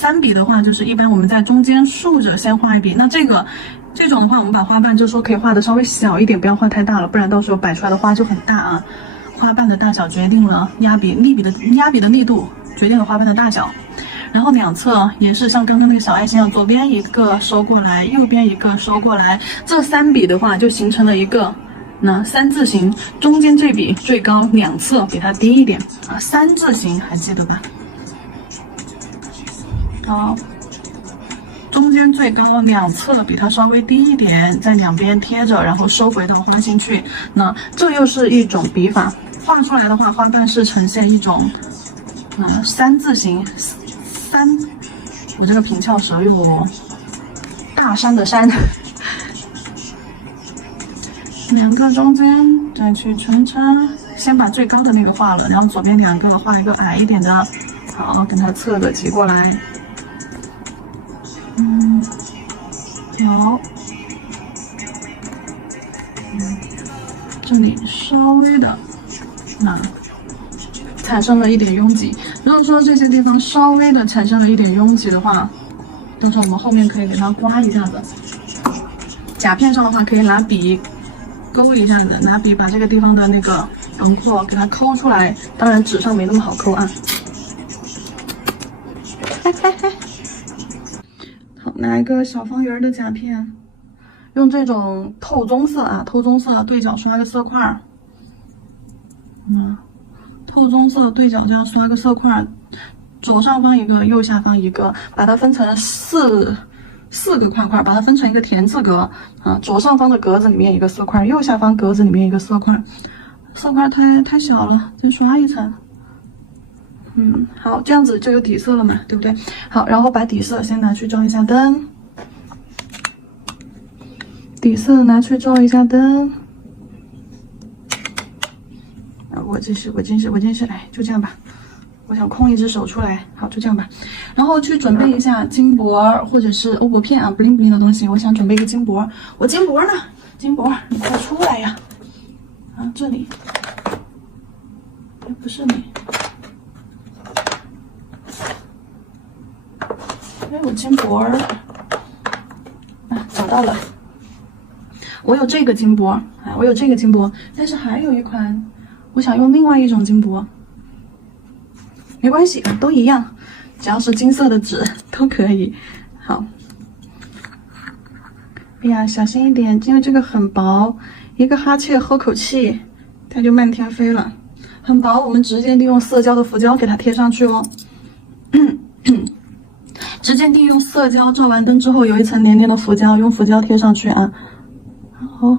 3笔的话，就是一般我们在中间竖着先画一笔。那这种的话，我们把花瓣就说可以画的稍微小一点，不要画太大了，不然到时候摆出来的花就很大啊。花瓣的大小决定了压笔的力度，决定了花瓣的大小。然后两侧也是像刚刚那个小爱心一样，左边一个收过来，右边一个收过来，这3笔的话就形成了一个3字形，中间这笔最高，两侧比它低一点啊，3字形还记得吧？好，中间最高，两侧比它稍微低一点，在两边贴着，然后收回到花心去。那这又是一种笔法，画出来的话，花瓣是呈现一种3字形。我这个平翘舌有大山的山，两个中间再去穿插，先把最高的那个画了，然后左边2个画一个矮一点的，好，跟它侧着挤过来，好，这里稍微的产生了一点拥挤。如果说这些地方稍微的产生了一点拥挤的话，到时候我们后面可以给它刮一下子。甲片上的话，可以拿笔勾一下子，拿笔把这个地方的那个轮廓给它抠出来。当然纸上没那么好抠啊。好，拿一个小方圆的甲片，用这种透棕色透棕色对角刷个色块。透棕色对角这样刷个色块，左上方一个，右下方一个，把它分成四个块块，把它分成一个田字格左上方的格子里面一个色块，右下方格子里面一个色块，色块太小了，再刷一层。好，这样子就有底色了嘛，对不对？好，然后把底色先拿去照一下灯，底色拿去照一下灯。我真是，哎，就这样吧。我想空一只手出来，好，就这样吧。然后去准备一下金箔或者是欧泊片bling bling 的东西。我想准备一个金箔，我金箔呢？金箔，你快出来呀！这里，不是你。我金箔找到了。我有这个金箔但是还有一款。我想用另外一种金箔，没关系，都一样，只要是金色的纸都可以。好，哎呀，小心一点，因为这个很薄，一个哈欠喝口气，它就漫天飞了。很薄，我们直接利用色胶的浮胶给它贴上去哦。直接利用色胶照完灯之后，有一层黏黏的浮胶，用浮胶贴上去啊。好。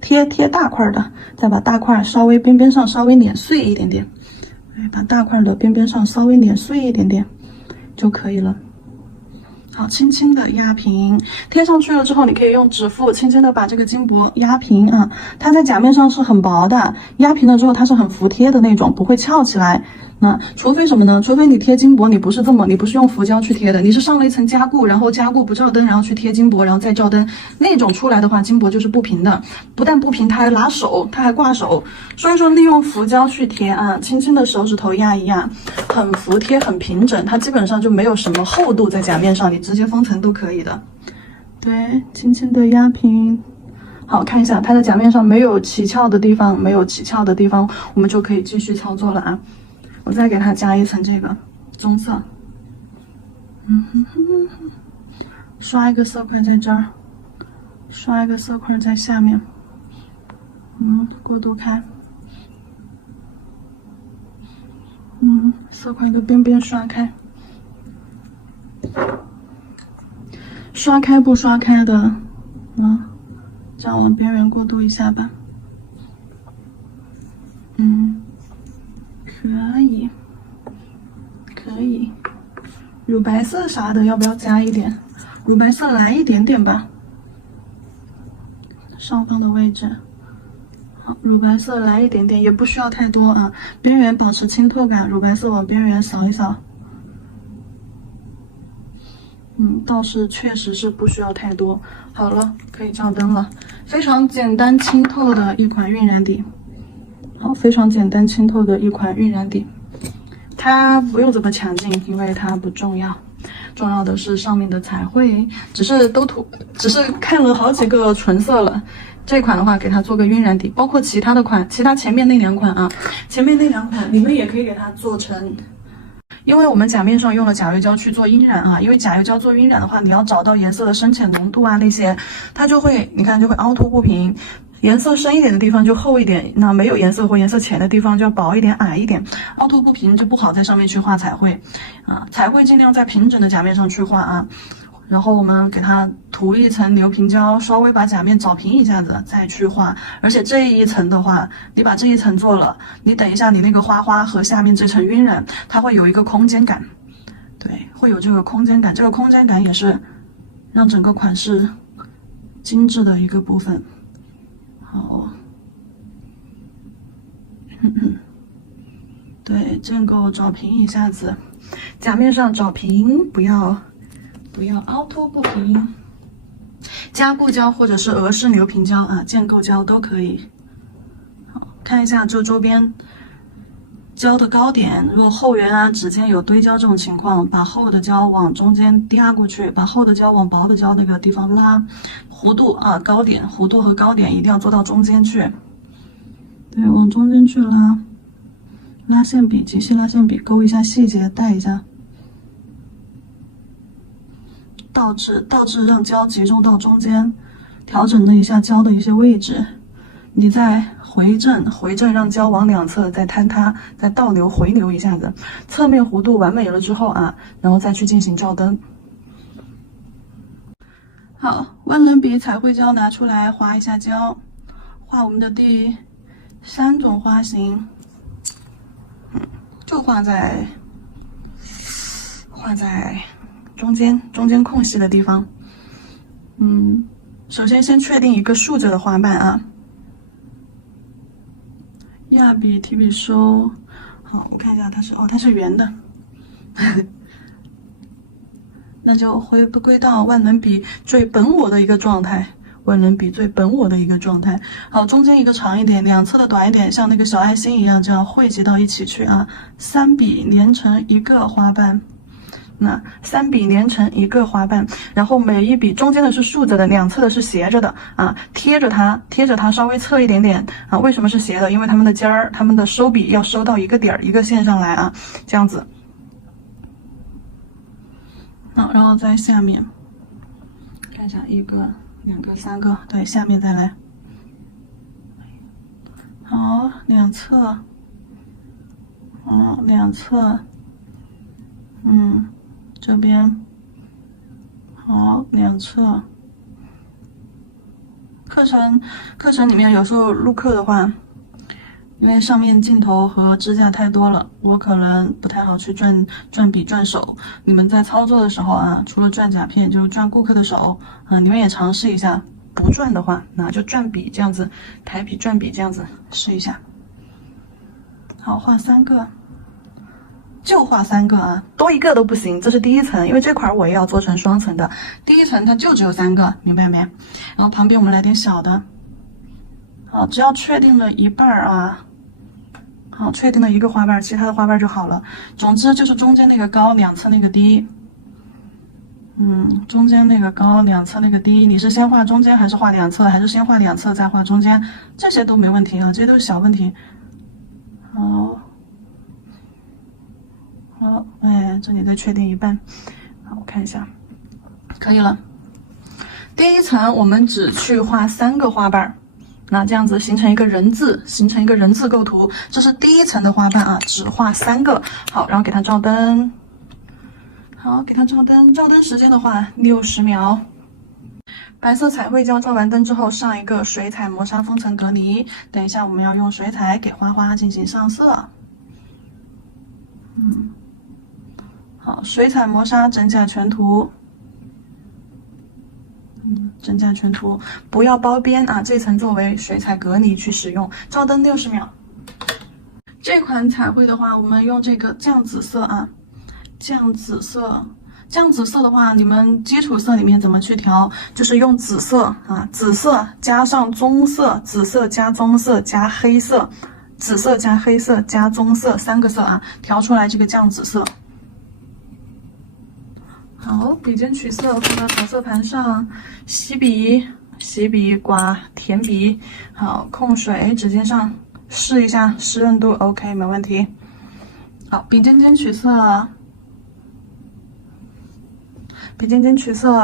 贴大块的，再把大块稍微边边上稍微碾碎一点点，把大块的边边上稍微碾碎一点点就可以了。好，轻轻的压平，贴上去了之后，你可以用指腹轻轻的把这个金箔压平它在甲面上是很薄的，压平了之后它是很服帖的那种，不会翘起来。那除非什么呢？除非你贴金箔，你不是用浮胶去贴的，你是上了一层加固，然后加固不照灯，然后去贴金箔，然后再照灯，那种出来的话，金箔就是不平的，不但不平，它还拉手，它还挂手。所以说利用浮胶去贴轻轻的手指头压一压，很服帖，很平整，它基本上就没有什么厚度在甲面上，你直接封层都可以的。对，轻轻的压平。好，看一下它的甲面上没有起翘的地方，我们就可以继续操作了我再给它加一层这个棕色，刷一个色块在这儿，刷一个色块在下面，过渡开，色块的边边刷开，刷开不刷开的，这样往边缘过渡一下吧，可以，乳白色啥的要不要加一点？乳白色来一点点吧，上方的位置。好，乳白色来一点点，也不需要太多边缘保持清透感，乳白色往边缘扫一扫。倒是确实是不需要太多。好了，可以照灯了，非常简单清透的一款晕染底。好，非常简单清透的一款晕染底。它不用这么强劲，因为它不重要，重要的是上面的彩绘。只是看了好几个纯色了。这款的话，给它做个晕染底，包括其他的款，其他前面那2款啊，前面那2款你们也可以给它做成。因为我们甲面上用了甲油胶去做晕染啊，因为甲油胶做晕染的话，你要找到颜色的深浅浓度啊那些，它就会你看就会凹凸不平，颜色深一点的地方就厚一点，那没有颜色或颜色浅的地方就要薄一点矮一点，凹凸不平就不好在上面去画彩绘啊，彩绘尽量在平整的甲面上去画啊。然后我们给它涂一层牛平胶，稍微把甲面找平一下子，再去画。而且这一层的话，你把这一层做了，你等一下你那个花花和下面这层晕染，它会有一个空间感，对，会有这个空间感。这个空间感也是让整个款式精致的一个部分。好，对，建构找平一下子，甲面上找平，不要凹凸不平，加固胶或者是俄式牛平胶啊，建构胶都可以。好，看一下这周边胶的高点，如果后缘啊指尖有堆胶这种情况，把厚的胶往中间压过去，把厚的胶往薄的胶那个地方拉，弧度啊高点，弧度和高点一定要做到中间去。对，往中间去拉线笔，极细拉线笔勾一下细节，带一下。倒置让胶集中到中间，调整了一下胶的一些位置，你再回正让胶往两侧再坍塌，再倒流回流一下子，侧面弧度完美了之后啊，然后再去进行照灯。好，万能笔彩绘胶拿出来划一下胶，画我们的第3种花型，就画在中间空隙的地方。首先先确定一个竖着的花瓣啊，压笔提笔收。好，我看一下它是圆的，那就回归到万能笔最本我的一个状态。好，中间一个长一点，两侧的短一点，像那个小爱心一样，这样汇集到一起去啊。3笔连成一个花瓣。那3笔连成一个花瓣，然后每一笔中间的是竖着的，两侧的是斜着的啊，贴着它稍微侧一点点啊。为什么是斜的？因为它们的尖儿，它们的收笔要收到一个点儿一个线上来啊，这样子。好，然后在下面看一下1个、2个、3个，对，下面再来。好，两侧，好，两侧，这边好，两侧。课程里面有时候录课的话，因为上面镜头和支架太多了，我可能不太好去转笔转手。你们在操作的时候啊，除了转甲片，就转顾客的手，你们也尝试一下。不转的话，那就转笔这样子，抬笔转笔这样子试一下。好，画3个。就画3个啊，多一个都不行。这是第1层，因为这块我也要做成双层的。第1层它就只有3个，明白没？然后旁边我们来点小的。好，只要确定了一半啊，好，确定了一个花瓣，其他的花瓣就好了。总之就是中间那个高，两侧那个低。中间那个高，两侧那个低，你是先画中间还是画两侧，还是先画两侧再画中间？这些都没问题啊，这些都是小问题。好，这里再确定一半。好，我看一下，可以了。第1层我们只去画3个花瓣，那这样子形成一个人字，构图。这是第1层的花瓣啊，只画3个。好，然后给它照灯。好，给它照灯。照灯时间的话60秒。白色彩绘胶照完灯之后，上一个水彩磨砂封层隔离。等一下我们要用水彩给花花进行上色。好，水彩磨砂真假全涂。真假全涂，不要包边啊！这层作为水彩隔离去使用。照灯60秒。这款彩绘的话，我们用这个酱紫色啊，酱紫色的话，你们基础色里面怎么去调？就是用紫色啊，紫色加上棕色，紫色加棕色加黑色，紫色加黑色加棕色3个色啊，调出来这个酱紫色。好，笔尖取色，放到调色盘上，洗笔刮填笔，好，控水，指尖上试一下湿润度 ，OK， 没问题。好，笔尖尖取色，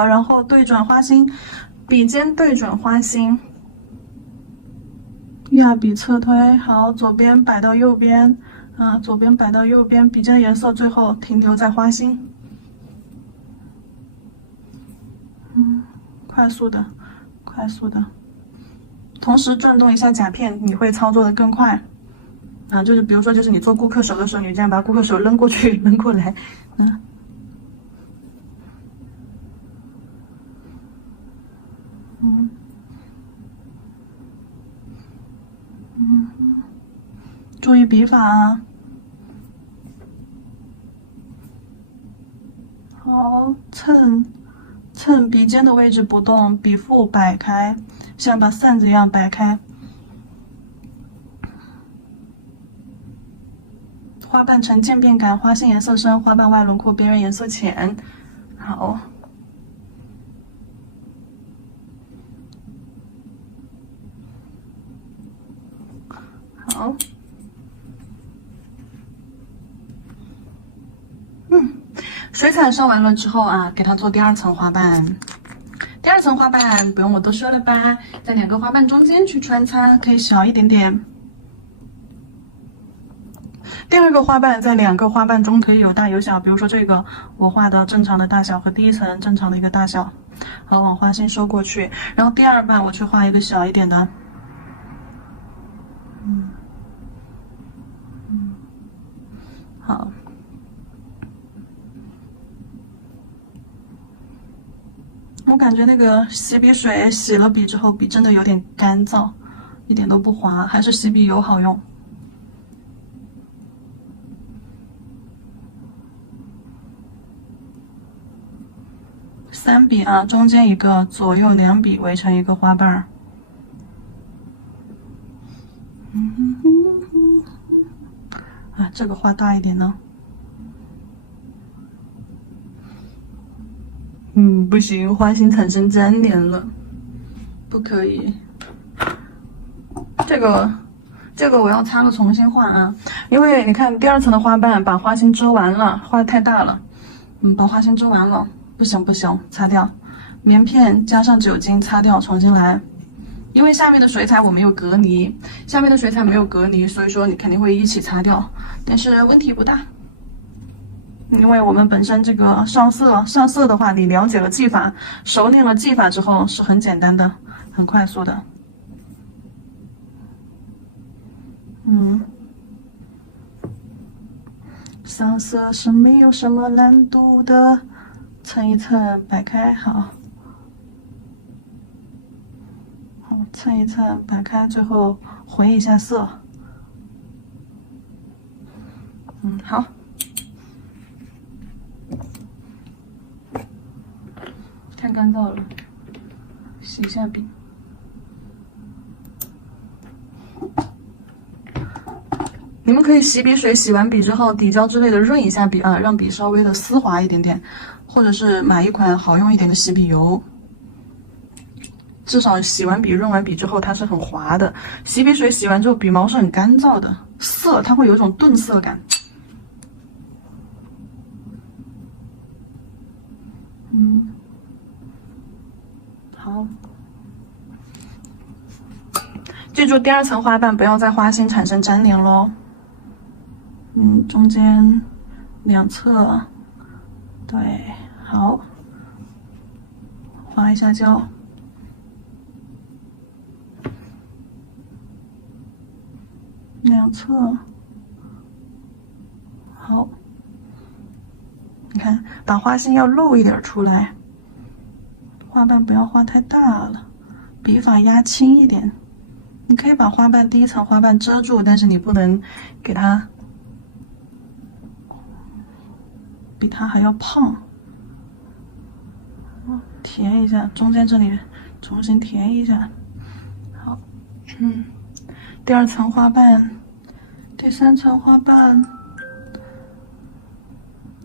然后对准花心，笔尖对准花心，压笔侧推，好，左边摆到右边，左边摆到右边，笔尖的颜色最后停留在花心。快速的，同时转动一下甲片，你会操作的更快。就是比如说，就是你做顾客手的时候，你这样把顾客手扔过去，扔过来，注意笔法啊。好，蹭笔尖的位置不动，笔腹摆开，像把扇子一样摆开。花瓣呈渐变感，花心颜色深，花瓣外轮廓边缘颜色浅。好，好，水彩烧完了之后啊，给它做第2层花瓣。第2层花瓣不用我多说了吧，在2个花瓣中间去穿插，可以小一点点。第2个花瓣在2个花瓣中可以有大有小，比如说这个我画的正常的大小和第1层正常的一个大小。好，往花心收过去，然后第2瓣我去画一个小一点的。好。我感觉那个洗笔水洗了笔之后，笔真的有点干燥，一点都不滑，还是洗笔油好用。3笔啊，中间一个，左右2笔围成一个花瓣儿。这个画大一点呢。不行，花心产生粘连了，不可以。这个我要擦了重新画啊，因为你看第2层的花瓣把花心遮完了，画的太大了。把花心遮完了，不行，擦掉，棉片加上酒精擦掉，重新来。因为下面的水彩我没有隔离，所以说你肯定会一起擦掉，但是问题不大。因为我们本身这个上色的话，你了解了技法，熟练了技法之后是很简单的，很快速的。上色是没有什么难度的，蹭一蹭摆开，好，蹭一蹭摆开，最后回一下色。好。太干燥了，洗一下笔。你们可以洗笔水洗完笔之后，底胶之类的润一下笔啊，让笔稍微的丝滑一点点，或者是买一款好用一点的洗笔油。至少洗完笔、润完笔之后，它是很滑的。洗笔水洗完之后，笔毛是很干燥的，色它会有一种顿色感。好，记住第2层花瓣不要在花心产生粘连咯。中间2侧，对，好，划一下胶。2侧，好，你看，把花心要露一点出来，花瓣不要画太大了，笔法压轻一点。你可以把花瓣第1层花瓣遮住，但是你不能给它比它还要胖。填一下中间这里，重新填一下。好，第2层花瓣第3层花瓣，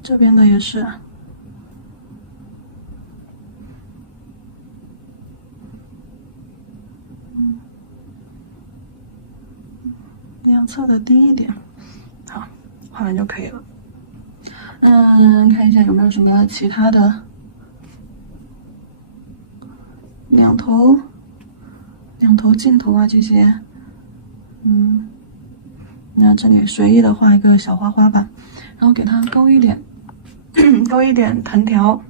这边的也是。两侧的低一点，好，画完就可以了。看一下有没有什么其他的，两头镜头啊这些，那这里随意的画一个小花花吧，然后给它勾一点，勾一点藤条，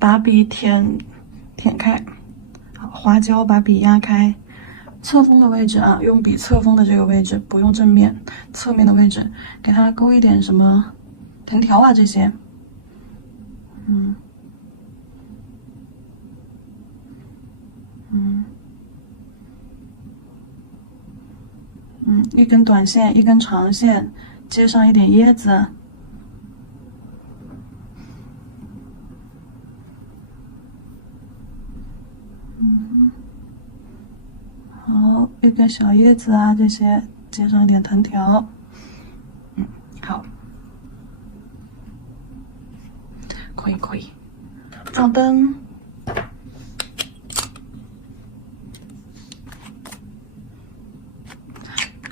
把笔舔开，好，花椒把笔压开。侧锋的位置啊，用笔侧锋的这个位置，不用正面，侧面的位置，给它勾一点什么藤条啊这些，一根短线，一根长线，接上一点椰子。好，一根小叶子啊，这些接上一点藤条。好，可以。照灯。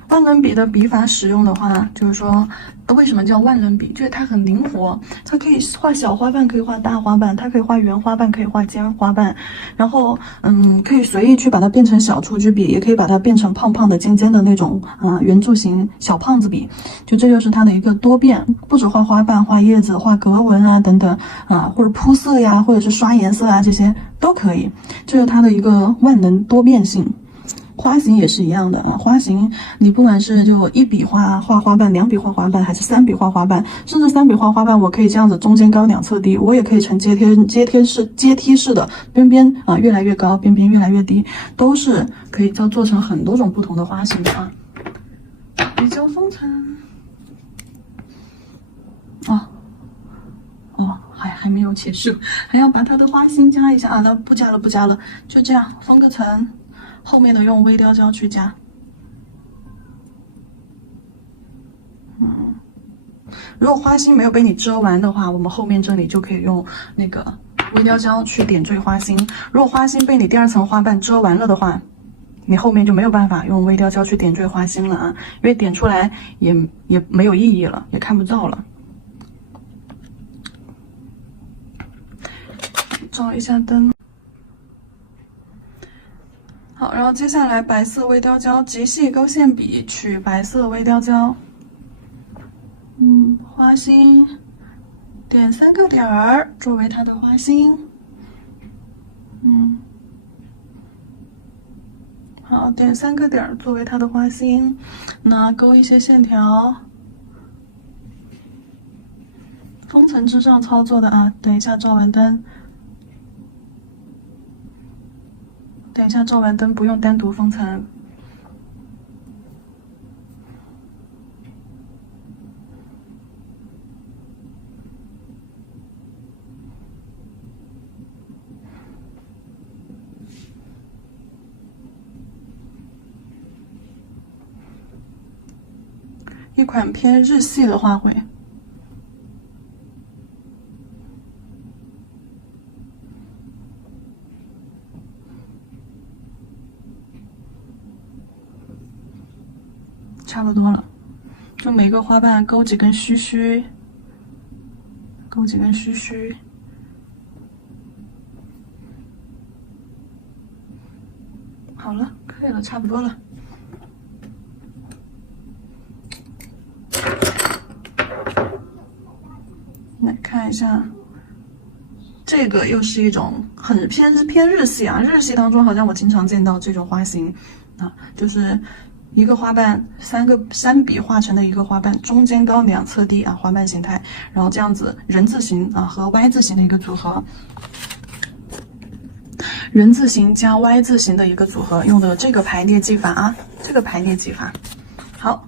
万能笔的笔法使用的话，就是说，为什么叫万能笔？就是它很灵活，它可以画小花瓣，可以画大花瓣，它可以画圆花瓣，可以画尖花瓣，然后可以随意去把它变成小触须笔，也可以把它变成胖胖的、尖尖的那种圆柱形小胖子笔。就这就是它的一个多变，不止画花瓣、画叶子、画格纹啊等等或者铺色呀，或者是刷颜色啊，这些都可以。这是它的一个万能多变性。花型也是一样的啊，花型你不管是就一笔画花瓣，2笔画花瓣，还是3笔画花瓣，甚至3笔画花瓣，我可以这样子中间高两侧低，我也可以呈阶梯式的边边越来越高，边边越来越低，都是可以做成很多种不同的花型的啊。比较风尘还没有结束，还要把它的花心加一下啊，那不加了，就这样封个层。后面的用微雕胶去加，如果花心没有被你遮完的话，我们后面这里就可以用那个微雕胶去点缀花心。如果花心被你第2层花瓣遮完了的话，你后面就没有办法用微雕胶去点缀花心了啊，因为点出来也没有意义了，也看不到了。照一下灯。好，然后接下来白色微雕胶，极细勾线笔取白色微雕胶，花心点3个点儿作为它的花心，好，点3个点儿作为它的花心，那勾一些线条，封层之上操作的啊，等一下照完灯。等一下照完灯不用单独封层。一款偏日系的花卉。差不多了，就每个花瓣勾几根须须，好了，可以了，差不多了。来看一下，这个又是一种很偏日系啊，日系当中好像我经常见到这种花型啊，就是一个花瓣3笔画成的一个花瓣，中间高2侧低啊，花瓣形态，然后这样子人字形啊和 Y 字形的一个组合，人字形加 Y 字形的一个组合，用的这个排列技法啊，好。